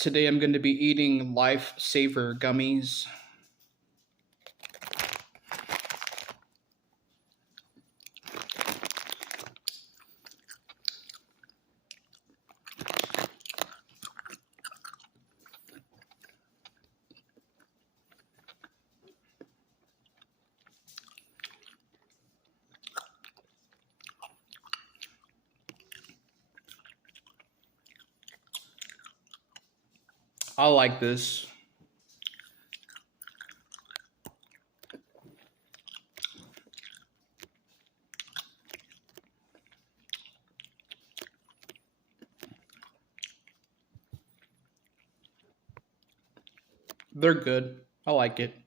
Today I'm going to be eating Life Saver gummies. I like this. They're good. I like it.